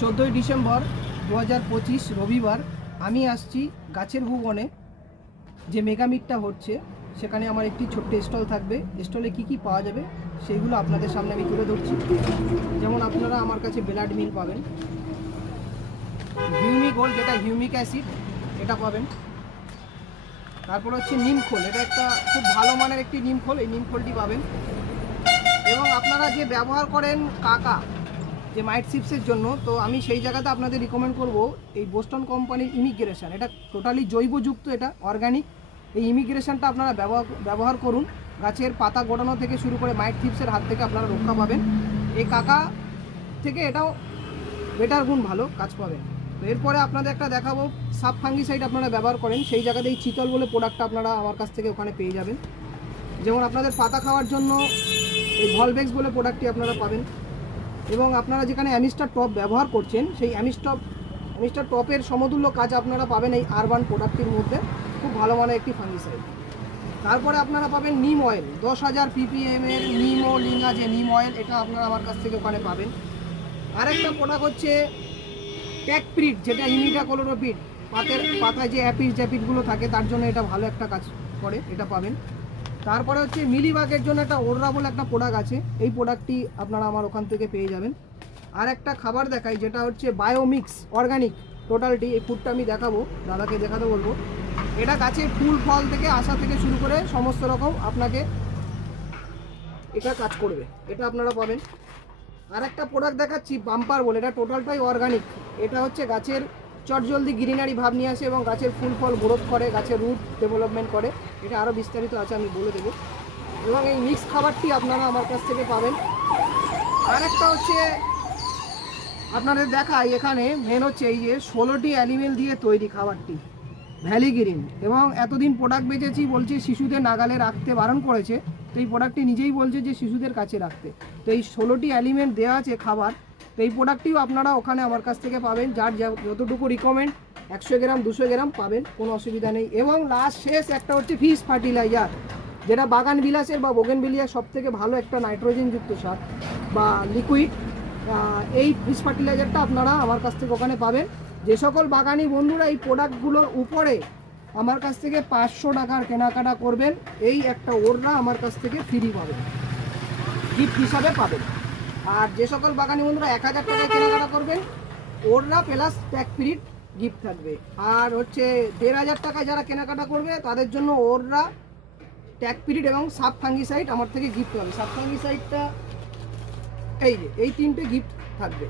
14ই December 2025 রবিবার আমি আসছি গাছের ভুবনে যে মেগা মিটটা হচ্ছে সেখানে আমার একটি ছোট্ট স্টল থাকবে। স্টলে কি কি পাওয়া যাবে সেইগুলো আপনাদের সামনে আমি তুলে ধরছি। যেমন আপনারা আমার কাছে ব্লাড মিল পাবেন, হিউমিক গোল্ড যেটা হিউমিক অ্যাসিড এটা পাবেন। তারপর হচ্ছে নিমখোল, এটা একটা খুব ভালো মানের একটি নিমখোল, এই নিমখোলটি পাবেন। এবং আপনারা যে ব্যবহার করেন কাকা যে মাইট চিপসের জন্য, তো আমি সেই জায়গাতে আপনাদের রিকমেন্ড করব এই বোস্টন কোম্পানির ইমিগ্রেশন। এটা টোটালি জৈবযুক্ত, এটা অর্গানিক। এই ইমিগ্রেশনটা আপনারা ব্যবহার করুন। গাছের পাতা গোড়ানো থেকে শুরু করে মাইট চিপসের হাত থেকে আপনারা রক্ষা পাবেন। এই কাকা থেকে এটাও বেটার গুণ ভালো কাজ পাবেন। তো এরপরে আপনাদের একটা দেখাবো সাব ফাঙ্গিসাইড আপনারা ব্যবহার করেন, সেই জায়গাতে এই চিতল বলে প্রোডাক্টটা আপনারা আমার কাছ থেকে ওখানে পেয়ে যাবেন। যেমন আপনাদের পাতা খাওয়ার জন্য এই ভলভেক্স বলে প্রোডাক্টটি আপনারা পাবেন। এবং আপনারা যেখানে অ্যামিস্টার টপ ব্যবহার করছেন সেই অ্যামিস্টার টপের সমতুল্য কাজ আপনারা পাবেন এই আরবান প্রোডাক্টটির মধ্যে, খুব ভালো মানের একটি ফাঙ্গিসাইড। তারপরে আপনারা পাবেন নিম অয়েল, 10,000 ppm এর নিম ও লিঙ্গা যে নিম অয়েল, এটা আপনারা আমার কাছ থেকে ওখানে পাবেন। আরেকটা প্রোডাক্ট হচ্ছে ট্যাকপ্রিট, যেটা ইমিডাক্লোপিড, পাতায় যে অ্যাপিড জ্যাপিডগুলো থাকে তার জন্য এটা ভালো একটা কাজ করে, এটা পাবেন। তারপরে হচ্ছে মিলিবাগের জন্য একটা ওররা বলে একটা প্রোডাক্ট আছে, এই প্রোডাক্টটি আপনারা আমার ওখান থেকে পেয়ে যাবেন। আর একটা খাবার দেখাই যেটা হচ্ছে বায়োমিক্স অর্গানিক টোটালটি, এই ফুডটা আমি দেখাবো, দাদাকে দেখাতে বলবো। এটা গাছের ফুল ফল থেকে আসা থেকে শুরু করে সমস্ত রকম আপনাকে এটা কাজ করবে, এটা আপনারা পাবেন। আর একটা প্রোডাক্ট দেখাচ্ছি বাম্পার বলে, এটা টোটালটাই অর্গানিক। এটা হচ্ছে গাছের চটজলদি গ্রিনারি ভাব নিয়ে আসে এবং গাছের ফুল ফল গ্রোথ করে, গাছের রুট ডেভেলপমেন্ট করে। এটা আরও বিস্তারিত আছে, আমি বলে দেবো। এবং এই মিক্স খাবারটি আপনারা আমার কাছ থেকে পাবেন। আর একটা হচ্ছে আপনাদের দেখাই, এখানে মেন হচ্ছে এই যে 16টি অ্যানিমেল দিয়ে তৈরি খাবারটি ভ্যালিগ্রিন। এবং এতদিন প্রোডাক্ট বেচেছি, বলছে শিশুদের নাগালে রাখতে বারণ করেছে, তো এই প্রোডাক্টটি নিজেই বলছে যে শিশুদের কাছে রাখতে। তো এই 16টি এলিমেন্ট দেওয়া আছে খাবার, তো এই প্রোডাক্টটিও আপনারা ওখানে আমার কাছ থেকে পাবেন। যার যতটুকু রিকমেন্ড 100 গ্রাম 200 গ্রাম পাবেন, কোনো অসুবিধা নেই। এবং লাস্ট শেষ একটা হচ্ছে ফিশ ফার্টিলাইজার, যেটা বাগান বিলাসের বা বোগেনভিলিয়ার সব থেকে ভালো একটা নাইট্রোজেনযুক্ত সার বা লিকুইড। এই ফিশ ফার্টিলাইজারটা আপনারা আমার কাছ থেকে ওখানে পাবেন। যে সকল বাগানি বন্ধুরা এই প্রোডাক্টগুলোর উপরে আমার কাছ থেকে 500 টাকার কেনাকাটা করবেন, এই একটা ওররা আমার কাছ থেকে ফ্রি পাবেন, গিফট হিসাবে পাবেন। আর যে সকল বাগানি বন্ধুরা 1000 টাকায় কেনাকাটা করবেন, ওররা প্লাস ট্যাকপ্রিট গিফট থাকবে। আর হচ্ছে 1500 টাকায় যারা কেনাকাটা করবে তাদের জন্য ওররা ট্যাকপ্রিট এবং সাব ফাঙ্গিসাইড আমার থেকে গিফট পাবে। সাব ফাঙ্গিসাইডটা এই যে এই 3টে গিফট থাকবে।